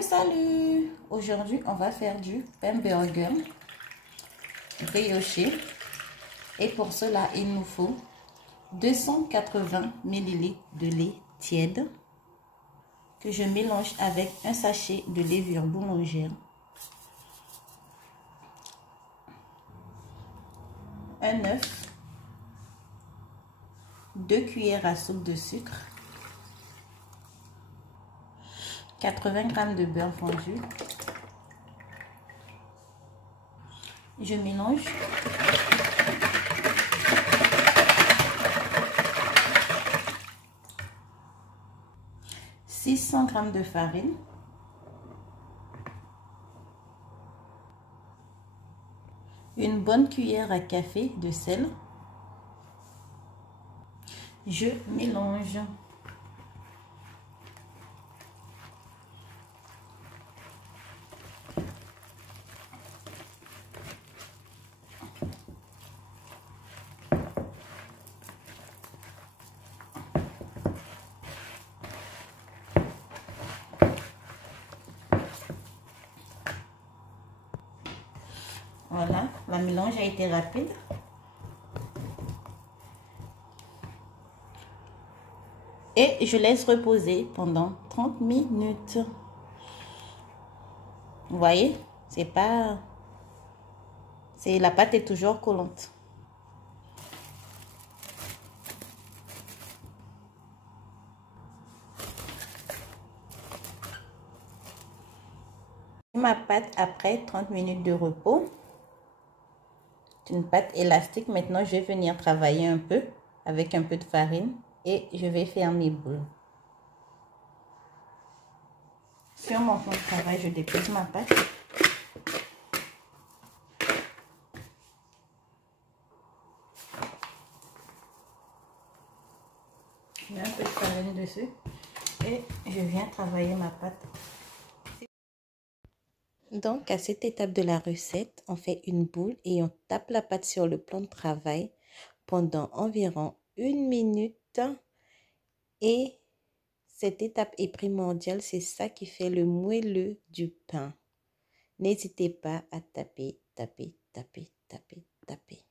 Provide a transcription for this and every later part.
Salut! Aujourd'hui, on va faire du pain burger brioché. Et pour cela, il nous faut 280 ml de lait tiède que je mélange avec un sachet de levure boulangère, un œuf, 2 cuillères à soupe de sucre, 80 g de beurre fondu. Je mélange. « 600 g de farine, une bonne cuillère à café de sel. Je mélange. Voilà, la mélange a été rapide. Et je laisse reposer pendant 30 minutes. Vous voyez, la pâte est toujours collante. Ma pâte après 30 minutes de repos. C'est une pâte élastique. Maintenant, je vais venir travailler un peu avec un peu de farine et je vais faire mes boules. Sur mon fond de travail, je dépose ma pâte. Je mets un peu de farine dessus et je viens travailler ma pâte. Donc, à cette étape de la recette, on fait une boule et on tape la pâte sur le plan de travail pendant environ 1 minute. Et cette étape est primordiale, c'est ça qui fait le moelleux du pain. N'hésitez pas à taper, taper, taper, taper, taper.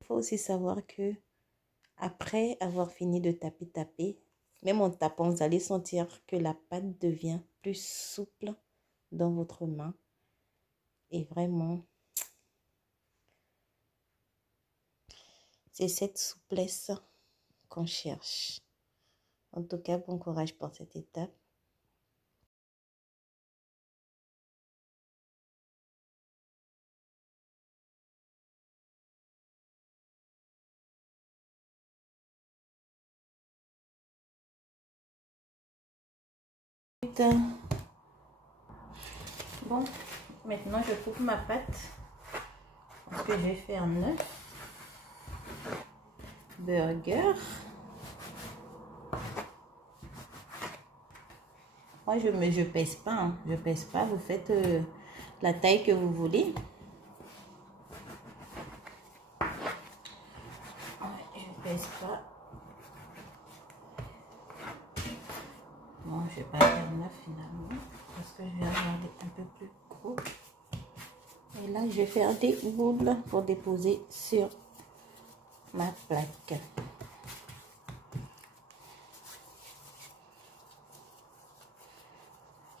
Il faut aussi savoir que après avoir fini de taper, taper, même en tapant, vous allez sentir que la pâte devient plus souple dans votre main. Et vraiment, c'est cette souplesse qu'on cherche. En tout cas, bon courage pour cette étape. Bon, maintenant je coupe ma pâte parce que je vais faire un œuf, burger. Moi je pèse pas, hein. Je pèse pas. Vous faites la taille que vous voulez. Je pèse pas. Bon, je vais pas faire 9 finalement parce que je vais avoir un peu plus gros. Et là, je vais faire des boules pour déposer sur ma plaque.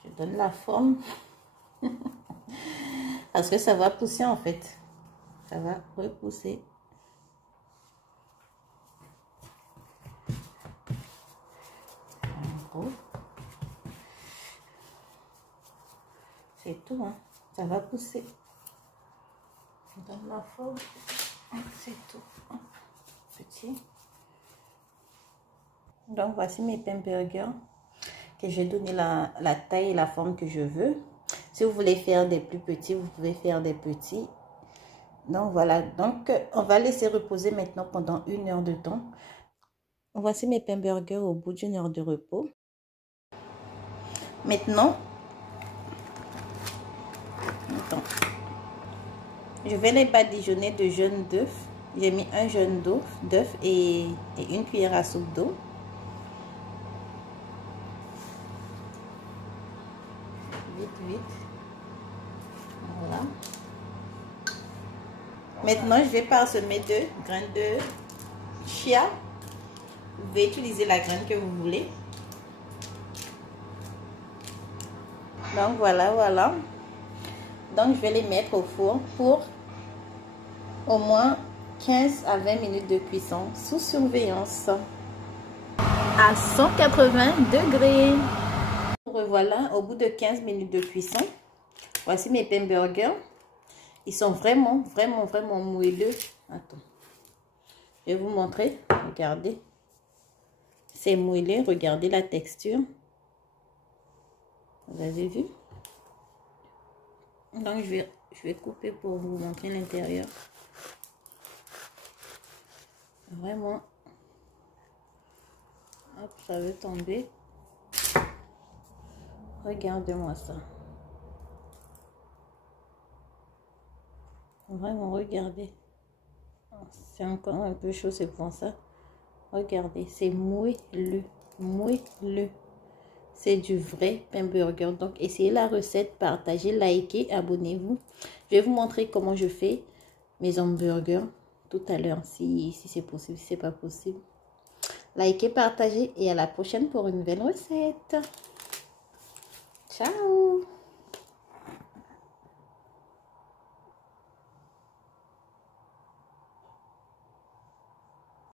Je donne la forme parce que ça va pousser en fait. Ça va repousser. En gros, c'est tout, hein. Ça va pousser. Je donne la forme. C'est tout. Petit. Donc voici mes pains burgers que j'ai donné la taille et la forme que je veux. Si vous voulez faire des plus petits, vous pouvez faire des petits. Donc voilà, donc on va laisser reposer maintenant pendant 1 heure de temps. Voici mes pains burgers au bout d'1 heure de repos. Maintenant, je vais les badigeonner de jaune d'œuf. J'ai mis un jaune d'œuf et 1 cuillère à soupe d'eau. Vite. Voilà. Maintenant, je vais parsemer de graines de chia. Vous pouvez utiliser la graine que vous voulez. Donc voilà. Donc je vais les mettre au four pour au moins 15 à 20 minutes de cuisson sous surveillance à 180 degrés. Revoilà au bout de 15 minutes de cuisson. Voici mes pains burgers. Ils sont vraiment moelleux. Attends. Je vais vous montrer. Regardez. C'est moelleux. Regardez la texture. Vous avez vu? Donc je vais couper pour vous montrer l'intérieur. Vraiment. Hop, ça veut tomber. Regardez-moi ça. Vraiment, regardez. C'est encore un peu chaud, c'est pour ça. Regardez, c'est moelleux. C'est du vrai pain burger. Donc, essayez la recette, partagez, likez, abonnez-vous. Je vais vous montrer comment je fais mes hamburgers tout à l'heure, si c'est possible, si c'est pas possible. Likez, partagez et à la prochaine pour une nouvelle recette. Ciao!